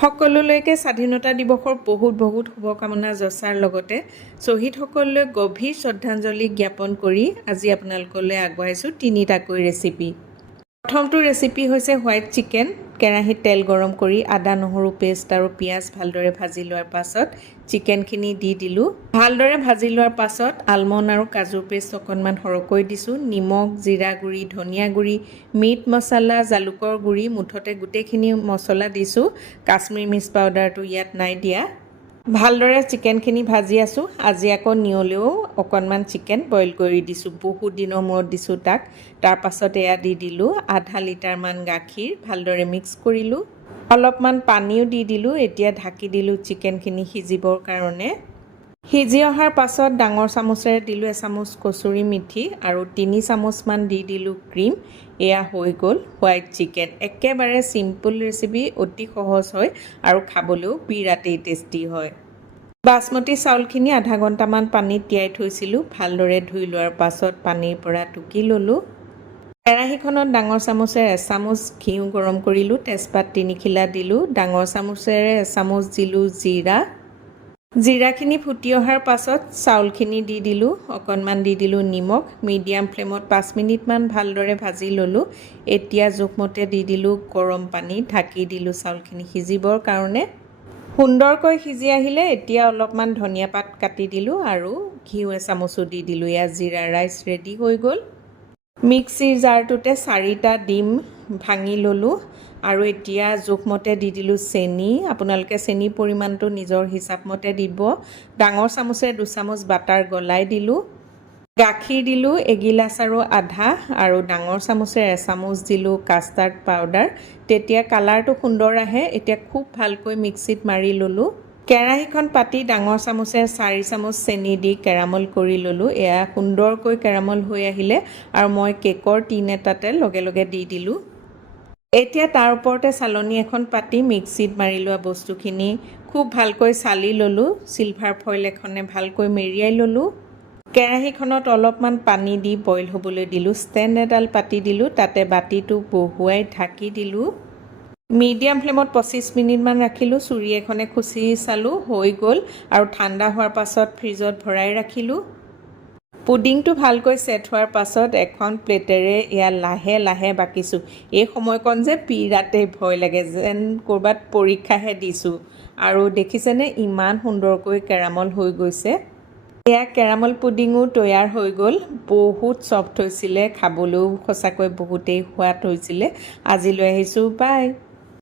সকলোলৈকে স্বাধীনতা দিৱসৰ বহুত শুভকামনা যচাৰ লগতে শ্বহীদসকললৈ গভীৰ শ্ৰদ্ধাঞ্জলি জ্ঞাপন কৰি আজি আপোনালোকলৈ আগবঢ়াইছোঁ তিনিটাকৈ ৰেচিপি। প্ৰথমটো ৰেচিপি হৈছে হোৱাইট চিকেন। কেৰাহীত তেল গৰম কৰি আদা নহৰু পেষ্ট আৰু পিঁয়াজ ভালদৰে ভাজি লোৱাৰ পাছত চিকেনখিনি দি দিলোঁ। ভালদৰে ভাজি লোৱাৰ পাছত আলমণ্ড আৰু কাজুৰ পেষ্ট অকণমান সৰহকৈ দিছোঁ। নিমখ, জিৰা গুড়ি, ধনিয়া গুড়ি, মিট মছলা, জালুকৰ গুড়ি, মুঠতে গোটেইখিনি মছলা দিছোঁ। কাশ্মীৰী মিৰ্চ পাউডাৰটো ইয়াত নাই দিয়া। ভালদৰে চিকেনখিনি ভাজি আছোঁ। আজি আকৌ নিয়লেও অকণমান চিকেন বইল কৰি দিছোঁ। বহুত দিনৰ মূৰত দিছোঁ তাক। তাৰপাছত এয়া দি দিলোঁ আধা লিটাৰমান গাখীৰ। ভালদৰে মিক্স কৰিলোঁ। অলপমান পানীও দি দিলোঁ। এতিয়া ঢাকি দিলোঁ চিকেনখিনি সিজিবৰ কাৰণে। সিজি অহাৰ পাছত ডাঙৰ চামুচেৰে দিলোঁ এচামুচ কচুৰি মিঠি আৰু 3 চামুচমান দি দিলোঁ ক্ৰীম। এয়া হৈ গ'ল হোৱাইট চিকেন। একেবাৰে চিম্পল ৰেচিপি, অতি সহজ হয় আৰু খাবলৈও বিৰাটেই টেষ্টি হয়। বাসমতি চাউলখিনি আধা ঘণ্টামান পানীত তিয়াই থৈছিলোঁ। ভালদৰে ধুই লোৱাৰ পাছত পানীৰ পৰা টুকি ল'লোঁ। কেৰাহীখনত ডাঙৰ চামুচেৰে এচামুচ ঘিউ গৰম কৰিলোঁ। তেজপাত 3 খিলা দিলোঁ। ডাঙৰ চামুচেৰে এচামুচ দিলোঁ জিৰা। জিৰাখিনি ফুটি অহাৰ পাছত চাউলখিনি দি দিলোঁ। অকণমান দি দিলোঁ নিমখ। মিডিয়াম ফ্লেমত 5 মিনিটমান ভালদৰে ভাজি ল'লোঁ। এতিয়া জোখমতে দি দিলোঁ গৰম পানী। ঢাকি দিলোঁ চাউলখিনি সিজিবৰ কাৰণে। সুন্দৰকৈ সিজি আহিলে এতিয়া অলপমান ধনিয়া পাত কাটি দিলোঁ আৰু ঘিউ এচামুচো দি দিলোঁ। এয়া জিৰা ৰাইচ ৰেডি হৈ গ'ল। মিক্সিৰ জাৰটোতে 4টা ডিম ভাঙি ল'লোঁ আৰু এতিয়া জোখমতে দি দিলোঁ চেনি। আপোনালোকে চেনিৰ পৰিমাণটো নিজৰ হিচাপমতে দিব। ডাঙৰ চামুচেৰে 2 চামুচ বাটাৰ গলাই দিলোঁ। গাখীৰ দিলোঁ এগিলাচ আৰু আধা আৰু ডাঙৰ চামুচেৰে এচামুচ দিলোঁ কাষ্টাৰ্ড পাউডাৰ। তেতিয়া কালাৰটো সুন্দৰ আহে। এতিয়া খুব ভালকৈ মিক্সিত মাৰি ল'লোঁ। কেৰাহীখন পাতি ডাঙৰ চামুচেৰে 4 চামুচ চেনি দি কেৰামল কৰি ল'লোঁ। এয়া সুন্দৰকৈ কেৰামল হৈ আহিলে আৰু মই কেকৰ টিন এটাতে লগে লগে দি দিলোঁ। এতিয়া তাৰ ওপৰতে চালনী এখন পাতি মিক্সিত মাৰি লোৱা বস্তুখিনি খুব ভালকৈ চালি ল'লোঁ। চিলভাৰ ফইল এখনে ভালকৈ মেৰিয়াই ল'লোঁ। কেৰাহীখনত অলপমান পানী দি বইল হ'বলৈ দিলোঁ। ষ্টেণ্ড এডাল পাতি দিলোঁ। তাতে বাতিটো বহুৱাই ঢাকি দিলোঁ। মিডিয়াম ফ্লেমত 25 মিনিটমান ৰাখিলোঁ। চুৰি এখনে খুচি চালোঁ, হৈ গ'ল আৰু ঠাণ্ডা হোৱাৰ পাছত ফ্ৰিজত ভৰাই ৰাখিলোঁ। পুডিংটো ভালকৈ ছেট হোৱাৰ পাছত এখন প্লেটেৰে এয়া লাহে লাহে বাকিছোঁ। এই সময়কণ যে বিৰাটেই ভয় লাগে, যেন ক'ৰবাত পৰীক্ষাহে দিছোঁ। আৰু দেখিছেনে ইমান সুন্দৰকৈ কেৰামল হৈ গৈছে। এয়া কেৰামল পুডিঙো তৈয়াৰ হৈ গ'ল। বহুত ছফ্ট হৈছিলে, খাবলৈও সঁচাকৈ বহুতেই সোৱাদ হৈছিলে। আজিলৈ আহিছোঁ, বাই।